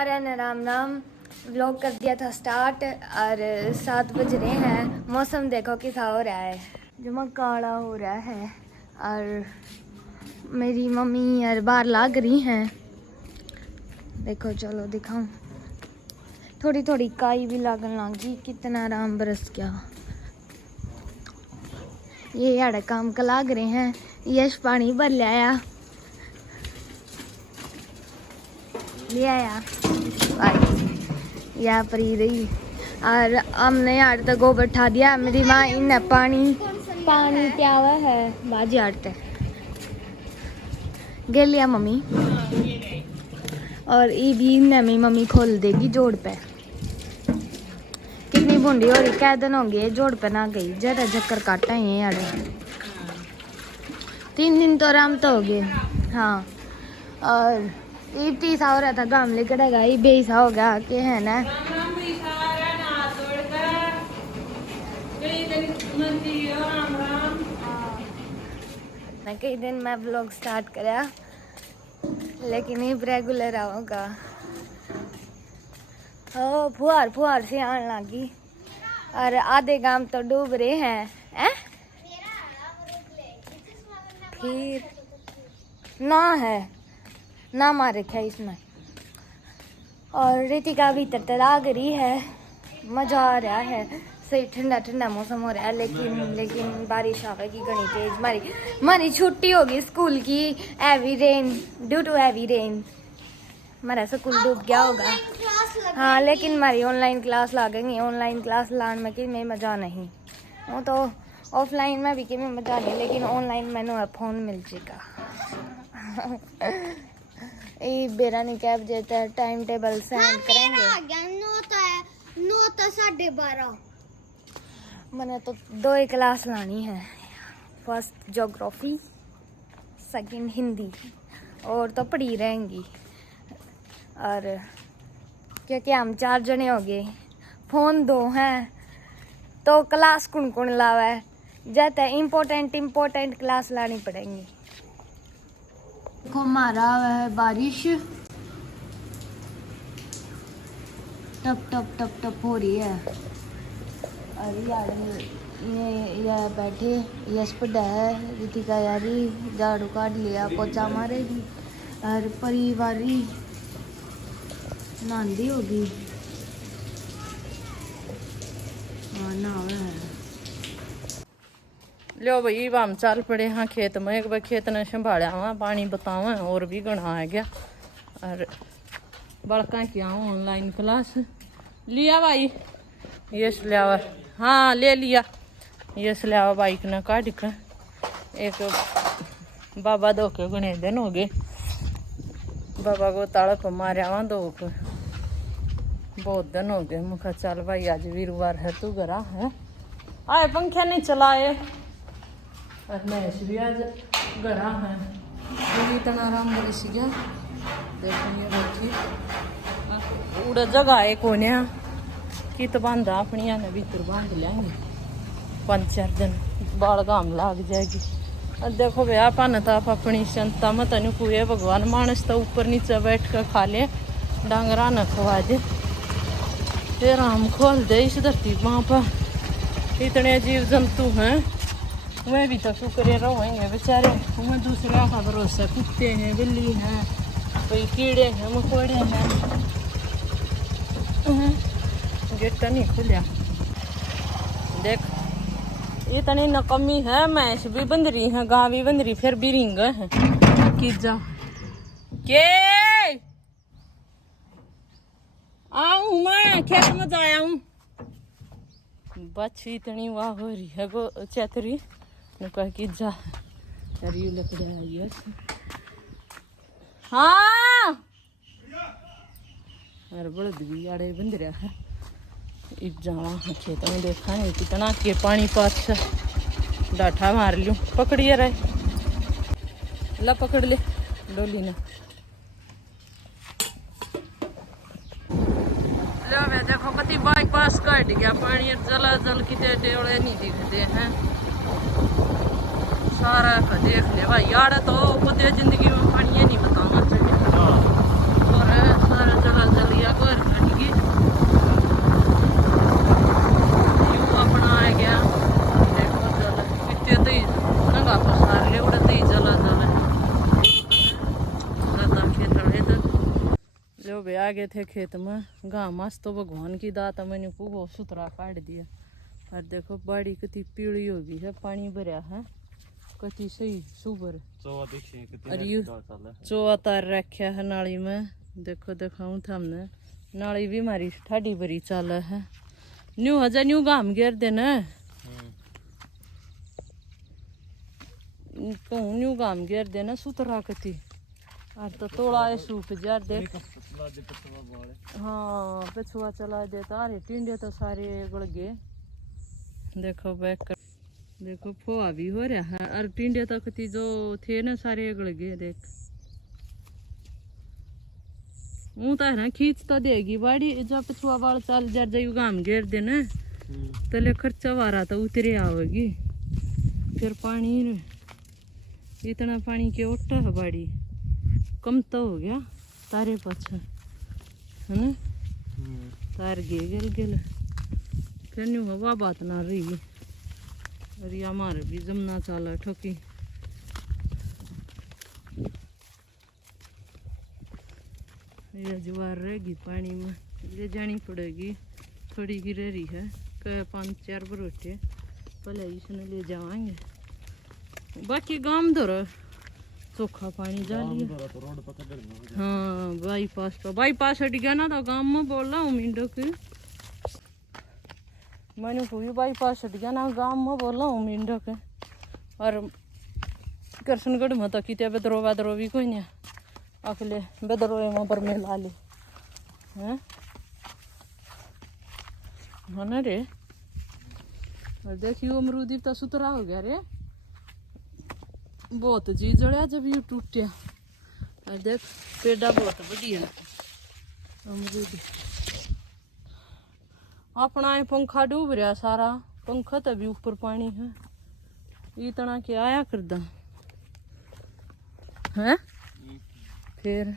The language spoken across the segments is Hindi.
राम राम। व्लॉग कर दिया था स्टार्ट और 7 बज रहे हैं। मौसम देखो कैसा हो रहा है, जुमा काला हो रहा है। और मेरी मम्मी और बाहर लाग रही हैं। देखो चलो दिखाऊं, थोड़ी थोड़ी काई भी लागन लगी। कितना आराम बरस गया। ये यार काम का लाग रहे हैं। यश पानी भर ले आया या पर ही रही। और हमने यार तक गोबर उठा दिया। मेरी माँ इन पानी क्या हुआ है बाजी आड़ते गे लिया मम्मी। और ये भी नमी मम्मी खोल देगी जोड़ पे। कितनी बूंदी हो रही, कै दिन हो गए जोड़ पे ना गई। जरा चक्कर काटा है यार, 3 दिन तो आराम तो हो गए। हाँ, और इतनी सा हो रहा था गांव लेकर गई बेसा हो गया कि है ना। कई दिन मैं व्लॉग स्टार्ट करा लेकिन ये रेगुलर आऊँगा। ओ फुहार से आने लगी और आधे गांव तो डूब रहे हैं। फिर ना है ना मारे थे इसमें। और रितिका भीतर तलाग रही है। मजा आ रहा है, सही ठंडा ठंडा मौसम हो रहा है। लेकिन बारिश आवेगी घनी तेज। हमारी छुट्टी होगी स्कूल की। Heavy rain, due to heavy rain हमारा स्कूल डूब गया होगा। हाँ, लेकिन हमारी ऑनलाइन क्लास लागेंगी। ऑनलाइन क्लास लाने में कि में मजा नहीं, वो तो ऑफलाइन में भी कि में मजा नहीं, लेकिन ऑनलाइन मैंने फोन मिल जाएगा। ये बेरा नहीं कैब देता है, टाइम टेबल सेंड करेंगे। 9:30 मैंने तो 2 ही क्लास लानी है, फर्स्ट ज्योग्राफी, सेकंड हिंदी, और तो पढ़ी रहेंगी। और क्योंकि हम 4 जने हो गए, फोन 2 हैं तो क्लास कौन लावा है। जाता है इम्पोर्टेंट क्लास लानी पड़ेंगी। देखो मारा है बारिश, टप हो रही है। और यार ये बैठे यश पड़ा है। रितिका यारी झाड़ू काट लिया, पोछा मारेगी। और परिवारी नांदी होगी। हाँ ना है। लो भाई हम चल पड़े हाँ खेत में। एक बार खेत ने संभालिया वहाँ पानी बतावा और भी घना आ गया। और बड़का क्या ऑनलाइन क्लास लिया भाई, यश लिया। हाँ ले लिया, यश लिया बाइक ने काट कर। एक बाबा दो के घने दिन हो गए बाबा को ताड़ा पर मारिया वहाँ 2 को, बहुत दिन हो गए। मुखा चल भाई आज वीरवार है तू घरा है। आए पंखे नहीं चलाए और मैश भी आज गड़ा है। इतना आराम बरिश गया। देखो ये बैठी उड़ा जगह है कोने कित बांधा अपनी आने भीतर बांध लेंगे। 5-4 दिन बाल गाम लाग जाएगी। और देखो भैया पान तो आप अपनी क्षमता मत अनुकूल भगवान। मानस तो ऊपर नीचे बैठ कर खा ले, डांगरा न खवा दे, फिर हम खोल दे इस धरती वहाँ पर। इतने जीव जंतु हैं, वह भी तो शुक्र रहेंगे बेचारे। उन्हें दूसरे का भरोसा, कुत्ते हैं, बिल्ली हैं, कोई कीड़े हैं, मकोड़े हैं। गेट नहीं खुलिया। देख इतनी नकमी है। मैंस भी बंद रही है, गाँ भी बंद रही, फिर भी रिंग है कि जा के आऊँ मैं खेत में जाया हूँ। बच्ची इतनी वाह हो रही है गो चैतरी न कह कि जा यू लग रहा है। हाँ अरे बड़े भी आड़े बंद रहा है। इब जावा खेत में देखा है कितना के पानी पास डाठा मार लूँ। पकड़िए रहे ला, पकड़ ले डोली ने। लो देखो कति बाइक पास काट गया पानी। जल की टेड़े नहीं दिखते हैं। सारा देख ले भाई यार, तो पते जिंदगी में पानी नहीं बताना चाहिए। और सारा जल यो भी आ गए थे खेत में। गाँव मस्त तो भगवान की दात मैंने खूब सुथरा काट दिया। और देखो बाड़ी कितनी पीली हो गई है, पानी भरा है कति सही सुबर। और यू चोआ तार रखा है नाली में। देखो दिखाऊं था हमने, नाली भी हमारी ठाडी भरी चाल है। न्यू हजा न्यू गाम घेर देना कहूँ, न्यू गाम घेर देना सुतरा कति। और तो थोड़ा सूख जार देख। हाँ पछुआ चला दे तारे टिंडे तो सारे गड़ गए। देखो बैक कर, देखो फोआ भी हो रहा है। और टिंडे तो कति जो थे ना सारे गड़ गए। देख मुँह तो है ना खींच तो देगी बाड़ी। जब पछुआ बाल चाल जार जायु गाम घेर देना तले खर्चा वारा तो उतरे आओगी। फिर पानी इतना पानी के उठा है बाड़ी कम तो हो गया तारे पाछा है ना। तार गे गल गल फिर न्यू हवा बात ना रही। और ये हमारे भी जमना चाला ठोकी। ये ज्वार रहेगी पानी में ले जानी पड़ेगी। थोड़ी गिर रही है, कह 5-4 बरोटे पहले इसने ले जाएंगे। बाकी गांव धर चोखा पानी जा लिया। हाँ बाईपास हट गया ना तो गांव में बोल रहा हूँ मिंडो की। मैंने कोई बाईपास हट गया ना गांव में बोल रहा हूँ मिंडो के। और कृष्णगढ़ में तो कितने बेदरो भी कोई नहीं अकले बेदरो वहाँ पर मिला ली है ना रे। और देखियो अमरूदी तो सुतरा हो गया रे, बहुत जी जड़ा जब ये टूट गया। और देख पेड़ा बहुत बढ़िया अमरूदी। अपना ये पंखा डूब रहा सारा, पंखा तभी ऊपर पानी है। इतना क्या आया करदा है। फिर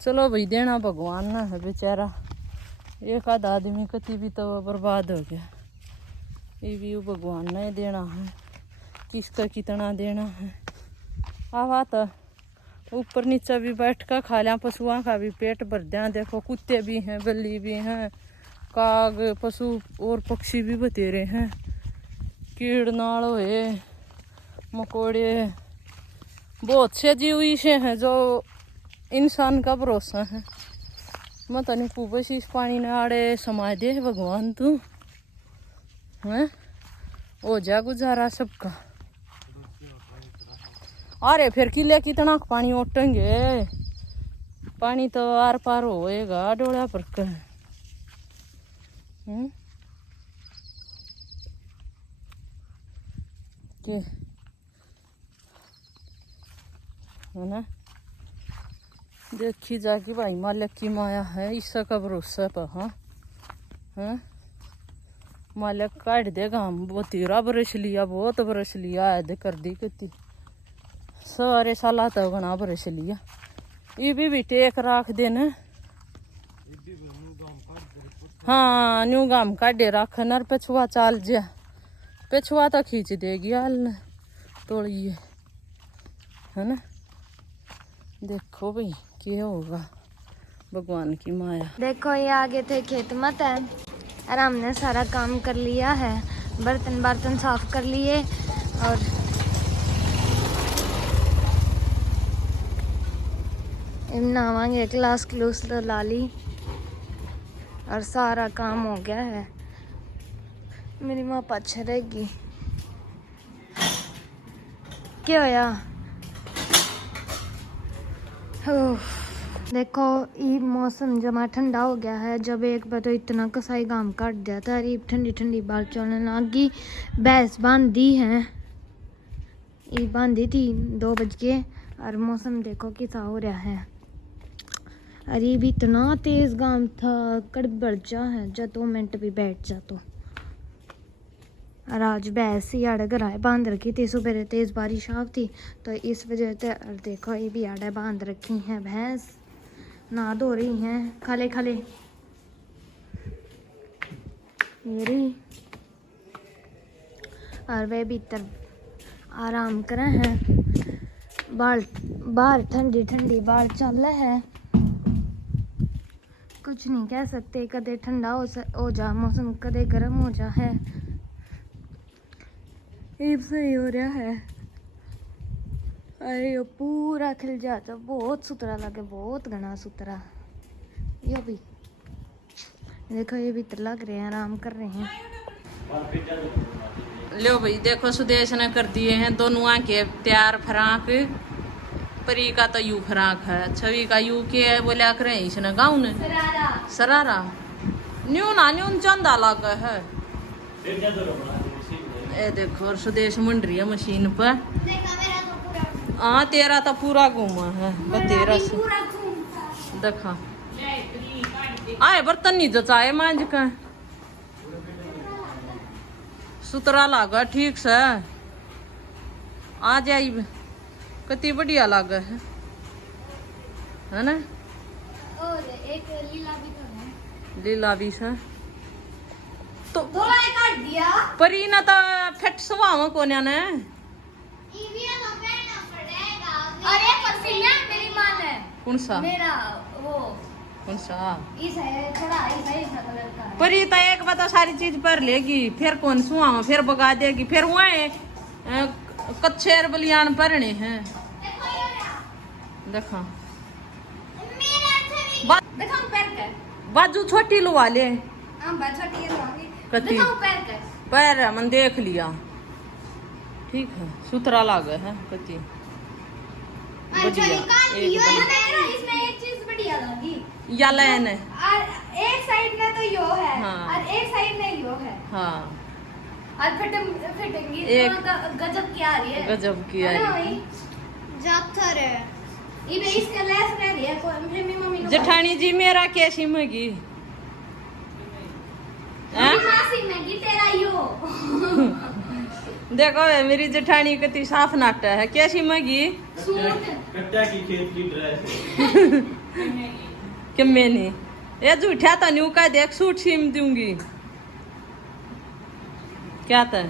चलो भाई देना भगवान ना है बेचारा। एक आध आदमी कति भी तो बर्बाद हो गया। ये भी भगवान ने देना है, किसका कितना देना है। आवा तो ऊपर नीचे भी बैठ कर खा लिया, पशुओं का भी पेट भर दिया। देखो कुत्ते भी हैं, बिल्ली भी हैं, काग पशु और पक्षी भी बतेरे हैं। कीड़ नाड़ हुए मकोड़े बहुत से जीव ऐसे हैं जो इंसान का भरोसा है। मत नहीं कुबस इस पानी ने आड़े समा दे भगवान तू हैं। हो जा गुजारा सबका। अरे फिर किले कितना पानी ओटेंगे, पानी तो आर पार होएगा डोड़ा पर का। के है ना। देखी जाके भाई मालिक की माया है, इसका भरोसा पर। हाँ हाँ मालिक काट देगा। हम बतीरा बरस लिया, बहुत बरस लिया है कर दी कती सारे साल तो घना बरस लिया। ये भी टेक राख देना। हाँ न्यू गाम काटे रख नर पछुआ चाल जा। पछुआ तो खींच देगी हाल तोड़िए है ना। देखो भाई क्या होगा भगवान की माया। देखो ये आगे थे खेत मत है और हमने सारा काम कर लिया है। बर्तन साफ कर लिए और नहावांगे, क्लास क्लूस ला ली और सारा काम हो गया है। मेरी माँ पाछे रहेगी। क्या होया? देखो ये मौसम जमा ठंडा हो गया है। जब एक बार तो इतना कसाई गाम काट दिया था। अरे ठंडी ठंडी बाल चलने लगी। भैंस बांधी है, ये बांधी थी 2 बजे। और मौसम देखो कैसा हो रहा है। अरे भी इतना तेज गाम था, कड़बड़ जा है जा 2 मिनट भी बैठ जा तो। और आज भैंस ही आड़े घर आए बांध रखी थी। सुबह तेज बारिश आ थी तो इस वजह से। और देखो ये भी आड़े बांध रखी हैं भैंस, नहा धो रही हैं। खाले खाले ये रही। और वे भीतर आराम करे हैं। बाल बाहर ठंडी ठंडी बाल चल रहा है। कुछ नहीं कह सकते, कदे ठंडा हो जा मौसम, कदे गर्म हो जा है। ये सही हो रहा है। अरे यो पूरा खिल जाता, बहुत सुथरा लगे, बहुत घना सुथरा। यो भी देखो, ये भीतर लग रहे हैं, आराम कर रहे हैं। लो भाई देखो, सुदेश ने कर दिए हैं दोनों आंखें तैयार। फ्राक परी का तो यू फ्राक है, छवि का यू के है, बोला कर इसने गाउन सरारा न्यून चंदा लगा है। ये देखो, और सुदेश मुंड रही है मशीन पर। हाँ तेरा तो पूरा घूमा है, तेरा से देखा। आए बर्तन नहीं जचाए मांझ का, सुतरा लागा ठीक से। आ जाई कति बढ़िया लागा है ना। और एक लीला भी तो है। लीला भी से तो धोलाई काट दिया। परी ना तो फिट सुवाव को ने। अरे परफिया मेरी मां है। कौन सा? मेरा वो कौन सा? इस है थोड़ा इस कलर का है। परी तो एक बात सारी चीज पर लेगी, फिर कौन सुहाव, फिर बगा देगी, फिर वहाँ कच्चेर बलियान परने हैं। देखा दिखाऊं पैर के? बाजू छोटी लुआ ले। हां छोटी ये लूंगी। कति? दिखाऊं पैर के? पैर है, मन देख लिया, ठीक है, सुथरा लागे है कति अच्छा बढ़िया, निकाल एक दियो। बढ़िया। इसमें एक चीज बढ़िया लगी। या लैन है। और एक साइड में तो यो है, हाँ। और एक साइड में यो है, हाँ और फिटिंग एक- गजब की आ रही है। गजब की आ रही है। जाथर है ये में इसके लेस रह रही है। कोई मेरी मम्मी ने जेठानी जी मेरा कैसी मगी मेरी मासी में की तेरा यो देखो मेरी जेठानी कितनी साफ नाटा है, कैसी मगी सूट कट्टा की खेत की ड्रेस कि मैंने ये झूठा तो नहीं का देख सूट सीम दूंगी क्या था। ए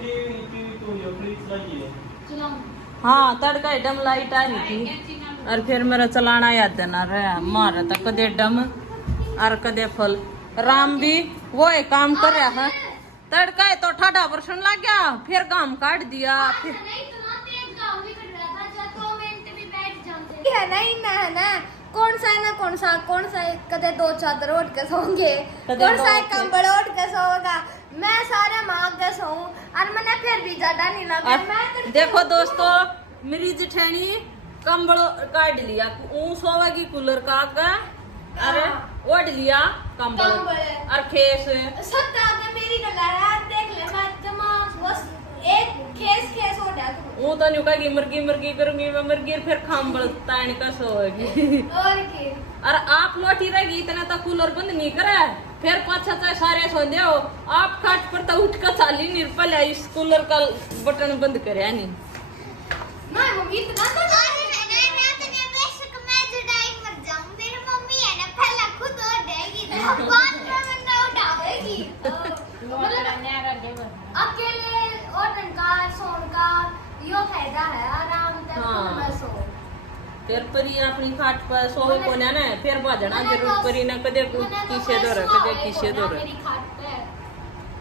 टीवी तो यो फ्रिज लगी है। चलाऊं हाँ तड़का डम लाइट आ रही थी, और फिर मेरा चलाना याद ना रहा, मारा था कदे डम और कदे फल। राम भी वो एक काम कर रहा है, तड़का है तो ठाडा बरसन लग गया, फिर काम काट दिया, फिर नहीं इतना तेज गाँव भी कट रहा था, जब 2 मिनट भी बैठ जाते है नहीं ना है ना। कौन सा है ना कौन सा है, कदे 2 चादर ओढ़ के सोंगे, कदे कौन सा है दो- कंबल ओढ़ के सोगा। मैं सारे मांग के सोऊं और मैंने फिर भी ज्यादा नहीं लगा। मैं देखो दोस्तों, मेरी जेठानी कंबल काट लिया, ऊं सोवेगी कूलर का आगे, अरे ओढ़ लिया कंबल कंबल। और खेस। सब आगे मेरी गला है, देख ले मैं दिमाग बस एक खेस ओढ़ा तू। वो तो नहीं कहेगी मुर्गी करूंगी मैं मुर्गी, फिर कंबल तान का सोएगी। और की और आप लोटी रहेगी इतना तो कूलर बंद नहीं करे, फिर पाछा चाहे सारे सो दे आप खाट पर तो उठ कर चाली नहीं पहले इस कूलर का बटन बंद करे नहीं। मैं मम्मी इतना तो अकेले और का सोन का यो फायदा है, आराम से हाँ। मैं सो। फिर परी अपनी खाट पर सोवे को ना फिर बाजना जरूर परी ना कदे किसे दो कदे किसे दो मेरी खाट पे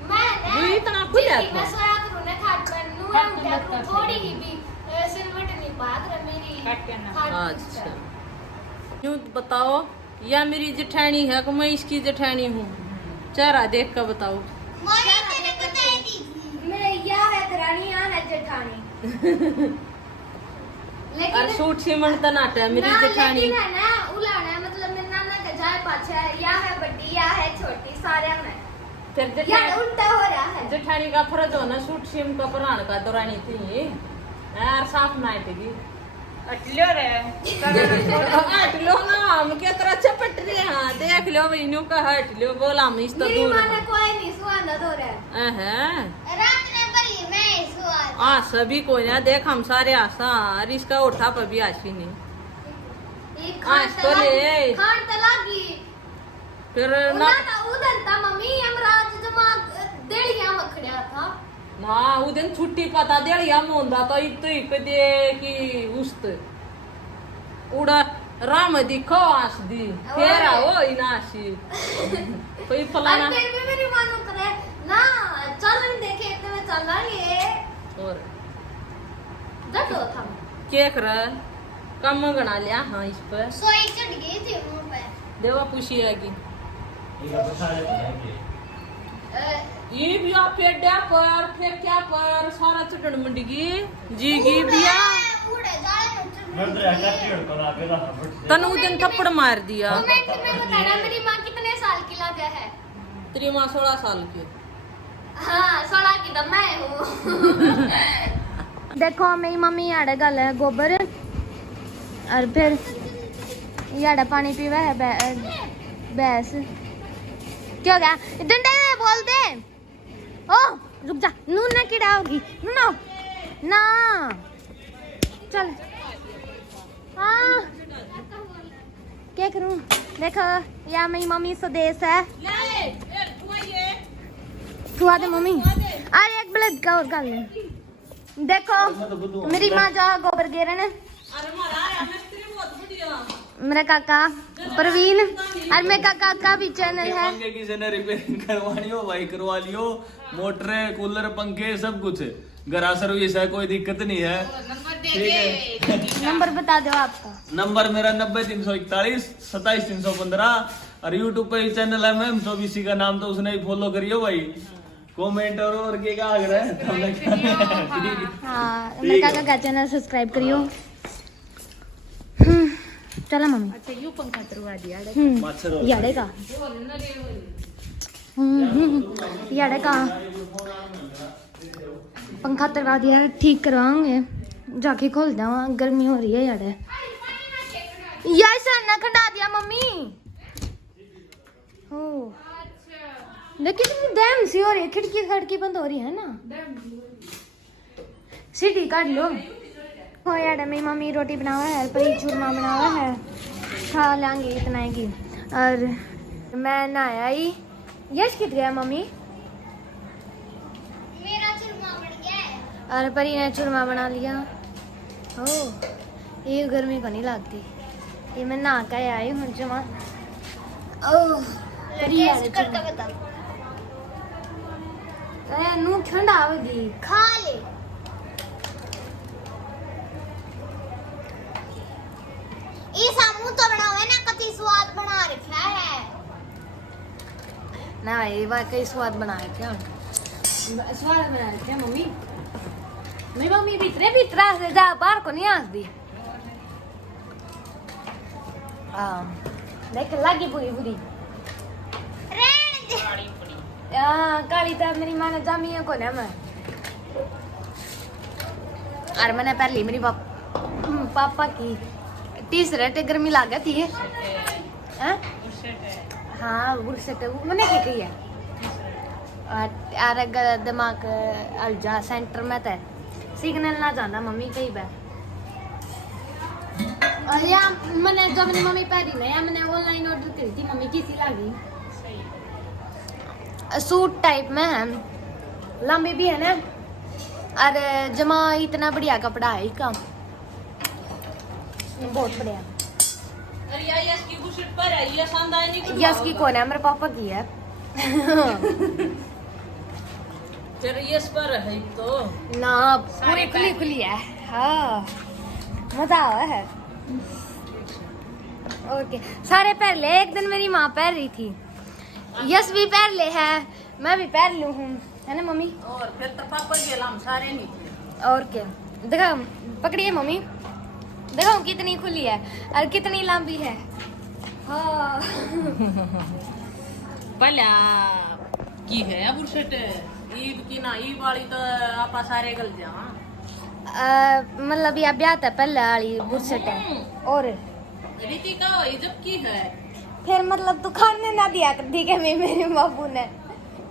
मैं ये इतना खुला था। मैं सोया करूं ना खाट पे, नूर उठा थोड़ी ही भी सिलवट नहीं पात रहा मेरी खाट। अच्छा यूं बताओ, या मेरी जेठानी है कि मैं इसकी जेठानी हूँ, चेहरा देख कर बताओ। मैं या है दरानी या है जेठानी। और सूट सीमंट तो नाटा है मेरी ना, जेठानी। लेकिन है ना उलाना है, मतलब मेरे नाना का जाए पाछा है, या है बड़ी या है छोटी, सारे में फिर या जेठानी उल्टा हो रहा है। जेठानी का फर्ज हो ना सूट सीम का पुराण का दौरानी थी यार, साफ नाटेगी अटलो रे अटलो ना हम क्या तरह चपट रहे हैं, देख लो इनू का हट लो बोला हम इस तो मेरी दूर माँ ने कोई नहीं सुहाना धो रहा हैं। रात में बली मैं सुहा। हाँ सभी को ना देख हम सारे आसा, और इसका उठा पर भी आशी नहीं। ये आज तो ले। खान तलागी फिर ना ना उधर था मम्मी हमराज जमा देड़िया मखड़िया था ना उदन छुट्टी पता देड़िया मोंदा तो इत दे की उस्त उड़ा राम दिखो आस दी तेरा वो इनासी कोई फलाना फिर भी मेरी मानो करे ना चल देखे इतने में चलेंगे और दटो था क्या कर कम गना लिया हाँ इस पर सोई चढ़ गई थी मुंह पे देवा पूछी है कि ये बता रहे थे ये भी आप पेड्या पर फिर क्या पर सारा चटन मंडी की जी की बिया पूरे जाले मैं तो ऐसा टिकट करा के रहा तनु दिन थप्पड़ मार दिया कमेंट में बताना मेरी माँ कितने साल की लगे है तेरी माँ 16 साल की हाँ 16 की तो मैं हूँ देखो मेरी मम्मी याडे गल है गोबर और फिर याडे पानी पीवा है भैंस क्या हो गया डंडे बोल दे ओ रुक जा नून ना कीड़ा होगी नूनो ना चल हाँ क्या करूं देखो या मेरी मम्मी स्वदेश है तू आ दे मम्मी अरे एक ब्लड का और कर ले देखो मेरी माँ जा गोबर गिरन मेरा काका प्रवीण और मेरे काका का भी चैनल है पंखे किसी ने रिपेयरिंग करवानी हो भाई करवा लियो मोटर कूलर पंखे सब कुछ घरा सर्विस है कोई दिक्कत नहीं है ठीक है नंबर बता दो आपका नंबर मेरा 90 341 27 315 और यूट्यूब पे चैनल है मैम तो इसी का नाम तो उसने ही फॉलो करियो भाई कमेंट और के का आग्रह है हाँ मेरे काका का चैनल सब्सक्राइब करियो चला मम्मी अच्छा यू पंखा करवा दिया याडे का याडे का पंखा करवा दिया ठीक करवाएंगे जाके खोल जावा गर्मी हो रही है याडे यार सर ना खंडा दिया मम्मी हो लेकिन डैम सी हो रही है खिड़की बंद हो रही है ना सीटी काट लो हो यार मेरी मम्मी रोटी बनावा है परी चूरमा बनावा है खा लेंगे इतना ही और मैं नहाया ही यश कित गया मम्मी मेरा चूरमा बन गया और परी ने चूरमा बना लिया ओ ये गर्मी को नहीं लगती ये मैं नहा के आई हूँ जमा नू ठंडा आवेगी खा ले सामू तो बनावे ना कति स्वाद बना रखा है ना ये वाकई स्वाद बना रखे स्वाद बना रखे मम्मी मेरी मम्मी भीतरे से जा बाहर को नहीं आती देख लगी पूरी काली तो मेरी माँ ने जामी है को ना मैं और मैंने पहली मेरी पापा की तीसरे टिगर मिला गया थी हाँ बुरसेट मैंने क्या कही है और दिमाग अलजा सेंटर में तो सिग्नल ना जाना मम्मी कई बार और या मैंने जब मेरी मम्मी पहली ना या मैंने ऑनलाइन ऑर्डर करी थी मम्मी किसी लगी सूट टाइप में है लंबी भी है ना और जमा इतना बढ़िया कपड़ा है इसका बहुत बढ़िया अरे यार यस की बुशट पर है ये शानदार नहीं यस की कौन है मेरे पापा की है तेरे यस पर है तो ना पूरी खुली है हाँ मजा आया है ओके सारे पहले एक दिन मेरी माँ पहन रही थी यस भी पहन ले है मैं भी पहन लूँ हूँ है ना मम्मी और फिर तो पापा के लाम सारे नहीं थे और क्या देखा पकड़िए मम्मी देखो कितनी खुली है और कितनी लंबी है हाँ भला की है बुशट ईद की ना ईद वाली तो आपा सारे गल जावा मतलब ये ब्याह था पहले वाली बुरसट है और रीति का इज्जत की है फिर मतलब तू खाने ना दिया कर ठीक है मेरे बाबू ने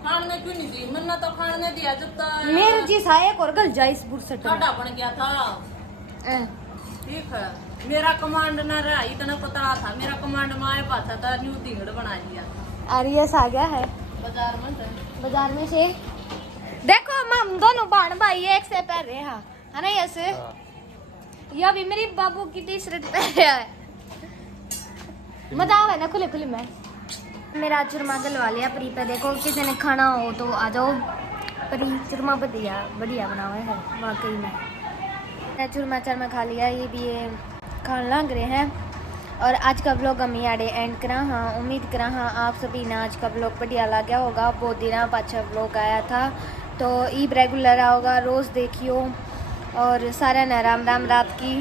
खाने क्यों नहीं दी मैंने तो खाने दिया जब तक मेरे जी सायक और गल जाइस बुरसट छोटा बन गया था ठीक है मेरा कमांड ना रहा इतना पता था मेरा कमांड माए पास था न्यू तिंगड़ बना दिया और ये आ गया है बाजार में से देखो हम दोनों बहन भाई एक से पहन रहे हैं है ना ऐसे ये भी मेरी बाबू की टी शर्ट पहन रहा है मजा आवे ना खुले खुले में। मेरा चूरमा गलवा लिया परी पे, देखो किसी ने खाना हो तो आ जाओ। परी चूरमा बढ़िया बढ़िया बना हुआ है वाकई में। मैं चूरमा चरमा खा लिया, ये भी ये खान लग रहे हैं। और आज का ब्लॉग हम याडे एंड करा हाँ। उम्मीद करा हाँ आप सभी ने आज का ब्लॉग बढ़िया लगा होगा। बहुत दिन पाछा ब्लॉग आया था तो ईब रेगुलर आओगा, रोज़ देखियो। और सारा ने राम राम रात की।